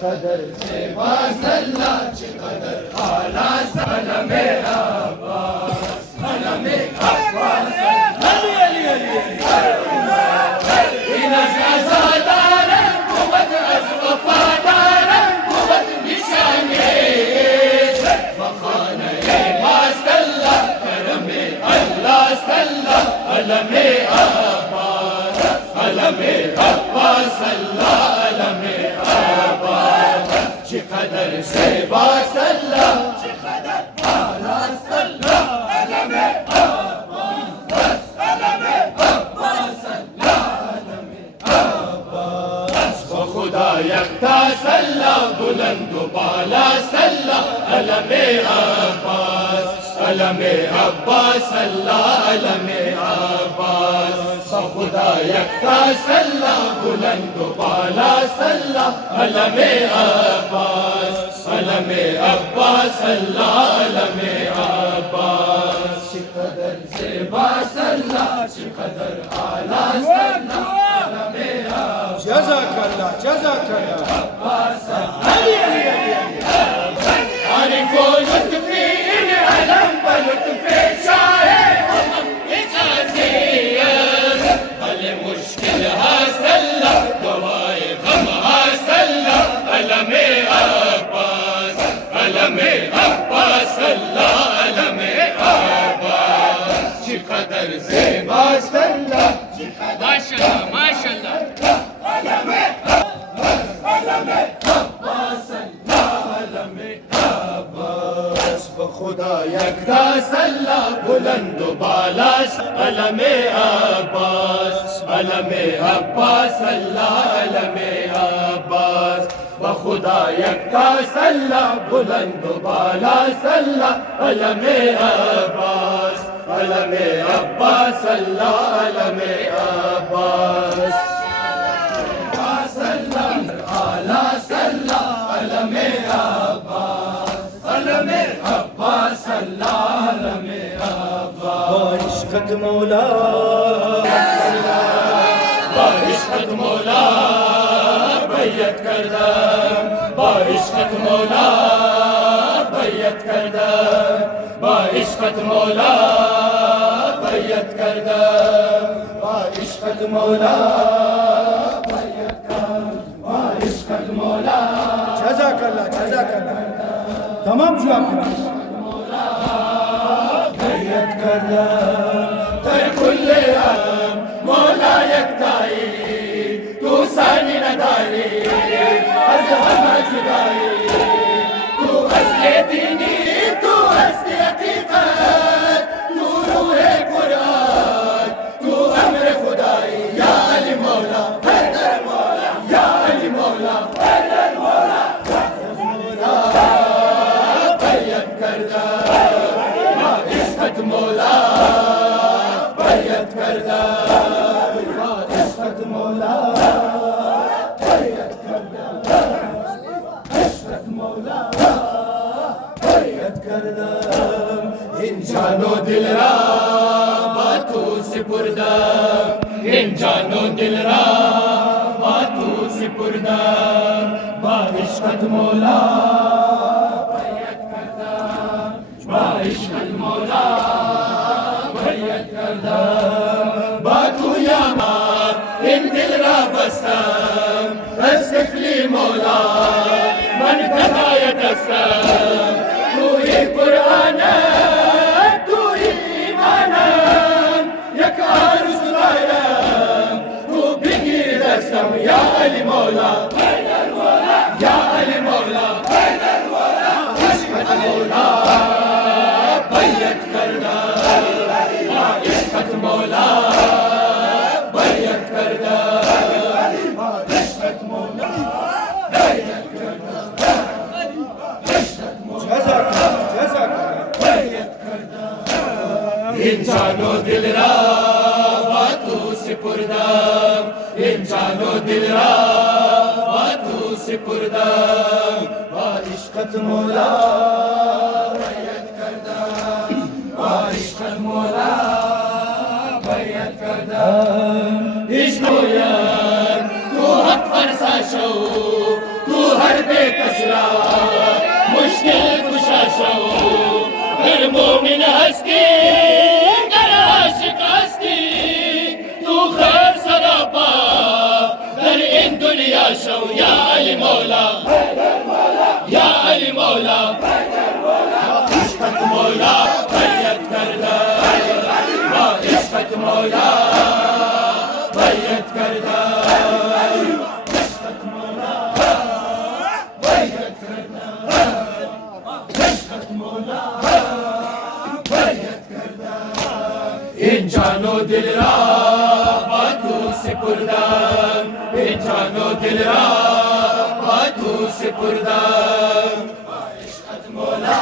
چقدر زیبا سلا چقدر آلا علم عباس علم عباس علی علی علی این از عزادارم بود از وفادارم بود نشانیش بخانه ما سلا کرم الله سلا علم عباس علم عباس الله علم عباس چقدر زیبا سلا چقدر آلا سلا علم عباس علم عباس الله علم عباس با خدا یکتا سلا بلند و بالا سلا علم عباس علم عباس الله علم عباس با خدا یکتا سلا بلند و بالا سلا علم عباس علم عباس الله علم عباس چقدر زیبا سلا چقدر آلا سلا علم عباس جزاك الله جزاك الله عباس علی علی علی عارف لطفي العلم بلطفي شاعر إجازية المشكلها سلة دواي غمها سلة علم عباس علم عباس سلة علم عباس چقدر زیبا سلة ما شاء الله ما شاء الله علم عباس علم عباس بخدا یکتا سلا بلند و بالا علم عباس علم عباس الله علم عباس بخدا یکتا سلا بلند و بالا سلا علم عباس علم عباس الله علم عباس آلا سلا علم عباس علم عباس الله علم عباس عشقت مولا با عشقت مولا بیعت کردم با عشقت مولا بیعت کردم با عشقت مولا بیعت کردم با عشقت مولا بیعت کردم با عشقت مولا جزاك الله جزاك الله تمام جواب بیعت کردم در کل عالم مولا یکتایی تو ثانی نداری از همه جدایی تو اصل دینی تو اصل حقیقت تو روح قرآن تو امر خدایی یا علی مولا حیدر مولا یا علی مولا حیدر مولا بیعت کردم با عشقت مولا بیعت کردم با عشقت مولا بیعت کردم عشقت مولا بیعت کردم این جان و دل را با تو سپردم این جان و دل را با تو سپردم با عشقت مولا بیعت کردم با عشقت مولا بیعت کردم با تو یامار این دل را بستم استفلی مولا من بدایت هستم توی قرآنم توی ایمانم یک آرزو دارم تو بگیر دستم یا علی مولا یا علی مولا عشقت مولا بیعت کردم با عشقت مولا بیعت کردم با عشقت مولا بیعت کردم عشقت مولا جزاك الله جزاك الله بیعت کردم این جان و دل را با تو سپردم این جان و دل را با تو سپردم با عشقت مولا بیعت کردم با عشقت مولا بیعت کردم عشق تو حق فرسا شو تو هر اسرا مشکل کشا شو گر مومن هستی گر عاشق هستی تو خیر سراپا در این دنیا شو یا علی مولا یا علی مولا عشقت مولا بیعت کرده با عشقت مولا بیعت کرده عشقت مولا بیعت کرده عشقت مولا بیعت کرده این جان و دل را با تو سپردم این جان و دل را با تو سپردم با عشقت مولا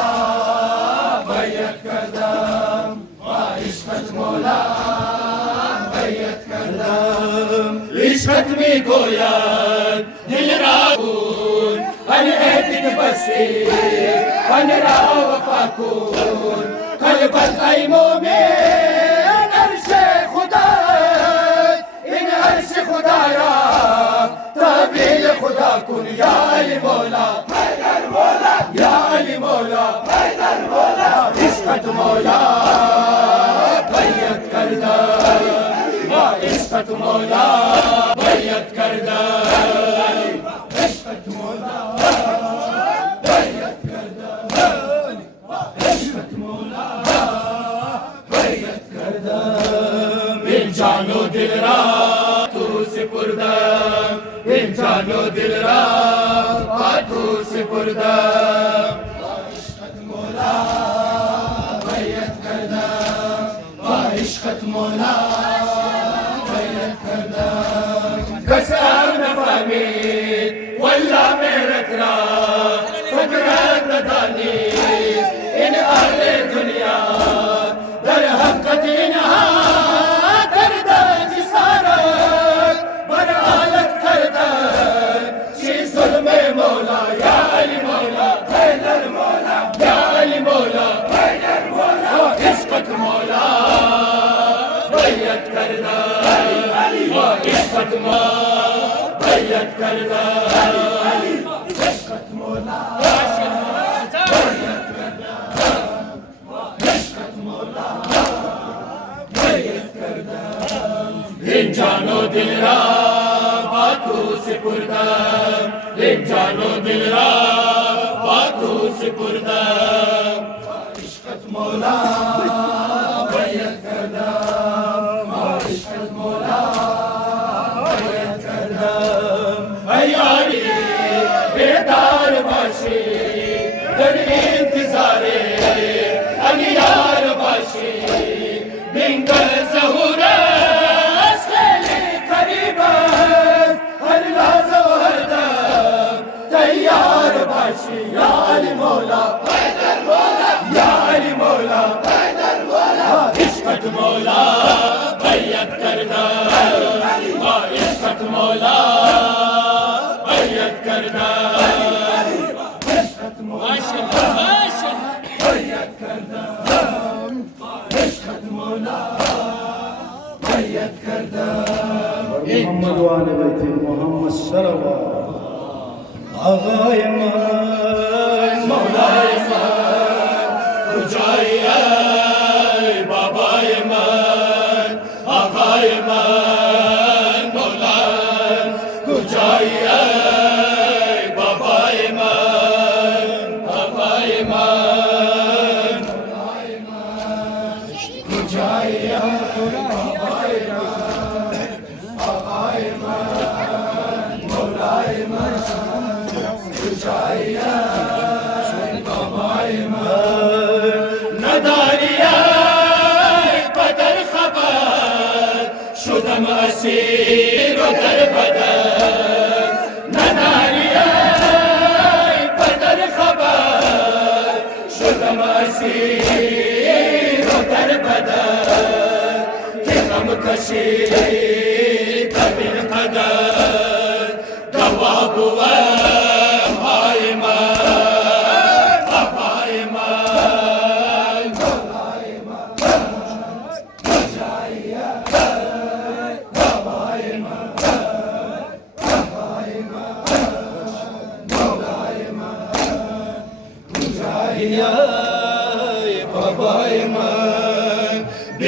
بیعت کردم با عشقت مولا بیعت کردم عشقت می گوید دل را کن هر عهدت بستی من را وفا کن قلبت ای مومن عرش خداست این عرش خدا را تابع خدا کن یا علی مولا یا علی مولا عشقت مولا بیعت کردم با عشقت مولا بیعت کردم عشقت مولا بیعت کردم عشقت مولا بیعت کردم این جان و دل را تو سپردم این جان و دل را با تو سپردم با عشقت مولا بیعت کردم با عشقت مولا بیعت کردم کسر نفهمید والله مهرت را فکرت ندانید این اهل دنیا در حقت اینها کردن جسارت بر آلت کردن چی ظلم مولا یا علی مولا حیدر مولا یا علی مولا حیدر مولا عشقت مولا بیعت کردن با عشقت مولا بیعت کردن عشقت مولا بیعت کردن عشقت مولا بیعت کردن این جان و دل را با تو سپردم این جان و دل را با تو سپردم عشقت مولا بیعت کردم عشقت مولا بیعت کردم ای یاری بیدار باشی در انتظار اغیار باشی بینگر ظهور است خیلی قریب است هر لحظه و هر دم تیار باشی یا علی مولا یا علی مولا عشقت مولا بیعت کردم با عشقت مولا بیعت کردم عشقت مولا بیعت کردم عشقت مولا بیعت کردم محمد و آل بیت محمد صلوات آقای من مولای من کجایی ای بابای من آقای من مولای کجایی ای بابای من آقای من کجایی ای بابای من آقای من مولای من کجایی ای بابای من نداری ای بدر خبر شدم اسیر و در بدر نداری ای بدر خبر شدم اسیر و در بدر که غم کشی ببین قدر دوا بود های من های من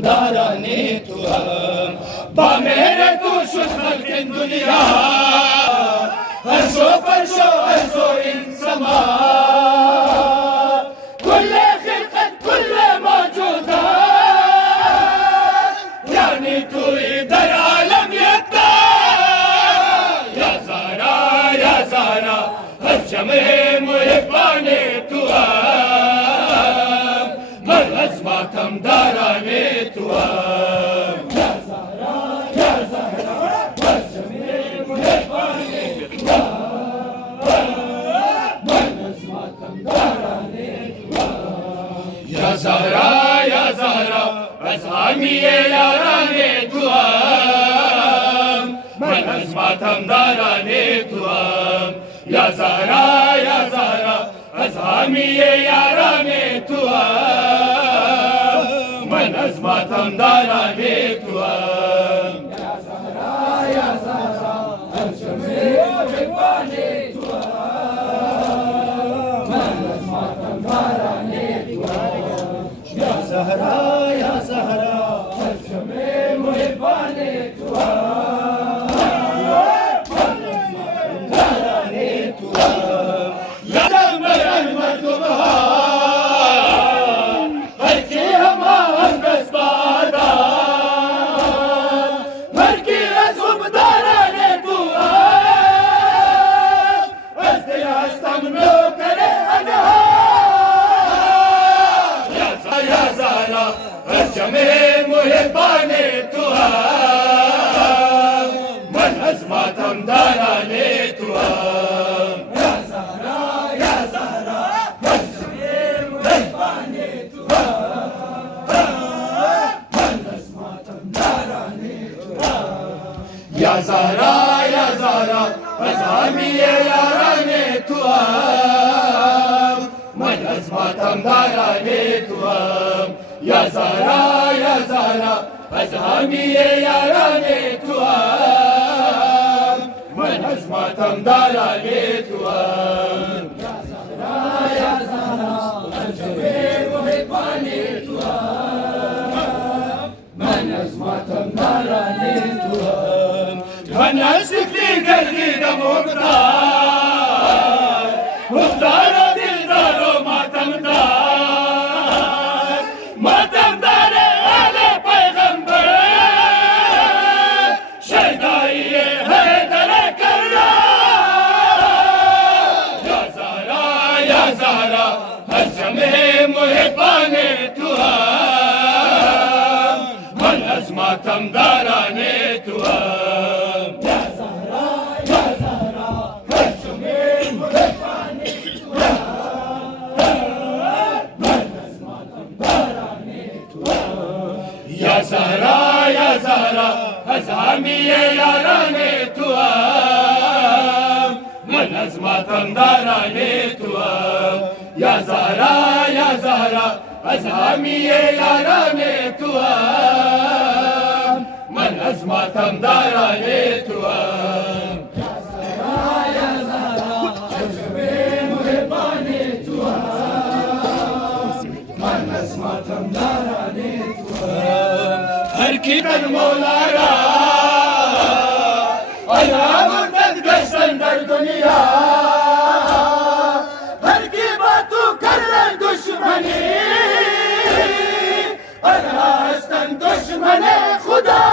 همدارانی توام با مهر تو شد خلق دنیا عرش و فرش و ارض و این سما كل خلقت كل موجودات يعني توی در عالم یکتا یا زهرا یا زهرا از جمع محبان توام من از ماتم داران توام یا زهرا یا زهرا از جمع محبان توام من از ماتم داران توام یا زهرا یا زهرا از حامی یاران توام من از ماتم داران توام یا زهرا یا زهرا از حامی یاران توام من از ماتم داران توام یا زهرا یا زهرا از جمع محبان توام من از ماتم داران توام یا زهرا یا زهرا از جمع محبان توام جمع محبان توام من از ماتم داران توام یا زهرا یا زهرا از جمع محبان توام من از ماتم داران توام یا زهرا یا زهرا از حامی یاران توام من از ماتم داران توام یا زهرا یا زهرا از حامی یاران توام من از ماتم داران توام یا زهرا یا زهرا از جمع محبان توام من از ماتم داران توام من از سفلی گردیدم مقدار مقدار و دلدار و ماتم دار ماتم دار آل پیغمبر شیدایی حیدر کرار یا زهرا یا زهرا از جمع محبان توام من از ماتم داران توام یا زهرا یا زهرا از جمع محبان یا زهرا یا زهرا از حامی یاران توام من از ماتم داران توام یا زهرا یا زهرا از حامی یاران توام من از ماتم داران توام یا زهرا یا زهرا از جمع محبان توام من از ماتم داران هر کی در مولا را آیا مرتد گشتن در دنیا هر کی با تو کردن دشمنی آنها هستن دشمن خدا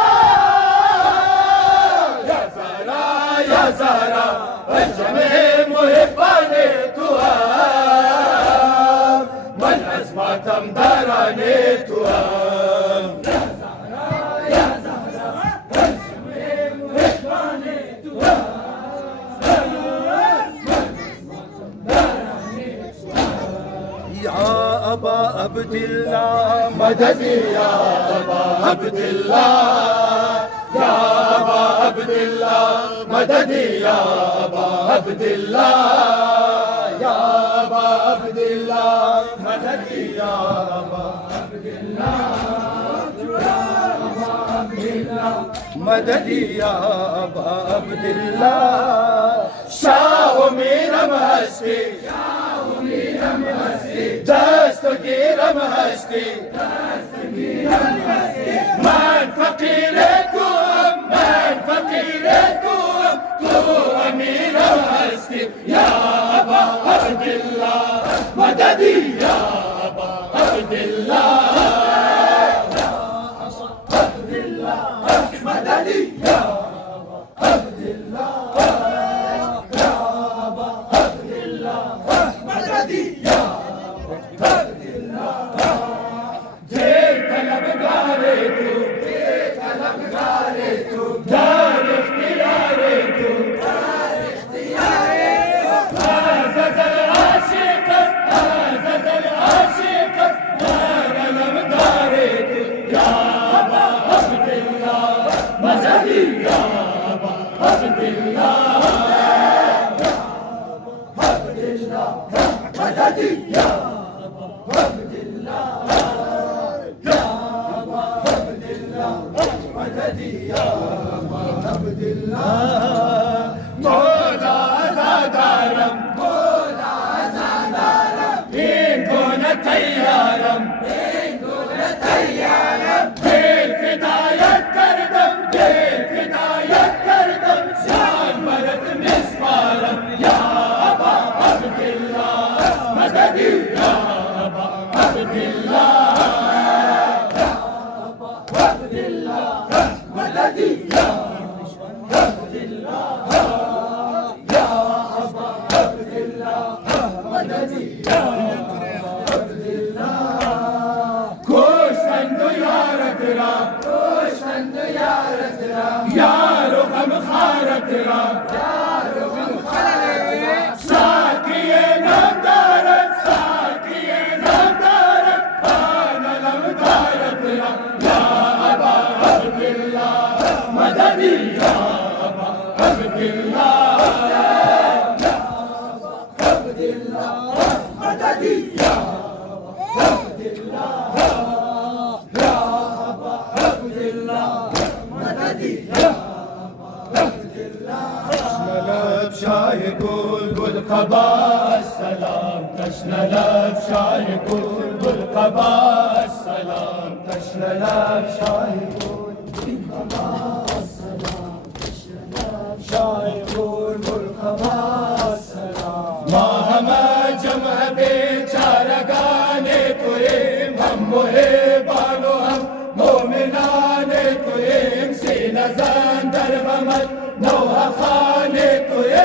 یا زهرا یا زهرا از جمع محبان توام من از ماتم داران توام أبا عبد الله مدد يا أبا عبد الله يا أبا عبد الله مدد يا أبا عبد الله يا أبا عبد الله مدد يا أبا عبد الله مدد يا أبا عبد الله شاه میرم هستی دست گیرم هستی من فقیر تو امیر هستی یا ابا عبدالله مددی یا ابا عبدالله یا ابا عبدالله مددی یا ابا عبدالله یا ابا عبدالله مددی یا ابا عبدالله جے طلبگار تو دار اختیار تو عزیز العاشق دار علمدار تو یا ابا عبدالله مددی یا ابا عبدالله یا ابا عبدالله مددی یا ابا عبدالله یا ابا عبدالله مددی یا ابا عبدالله مولا عزادارم این گونه تیارم دل فدایت کردم جان برات میسپارم یا ابا عبدالله مددی یا ابا عبدالله یا ابا عبدالله مددی یا ابا عبدالله یا ابا عبدالله مددی یا ابا عبدالله کشتند و یارت را یار و غمخوارت را ساقی نام دارد آن علمدارت را یا ابا عبدالله مددی یا ابا عبدالله یا ابا عبدالله مددی یا ابا عبدالله یا ابا عبدالله مددی یا ابا عبدالله تشنه لب شاه بلبل قبا السلام تشنه لب شاه بلبل قبا السلام تشنه لب شاه بلبل قبا السلام تشنه لب شاه بلبل قبا السلام ما همه جمع بیچارگان تویم هم محبان و هم مؤمنان تویم سینه زن در غمت نوحه خان تویم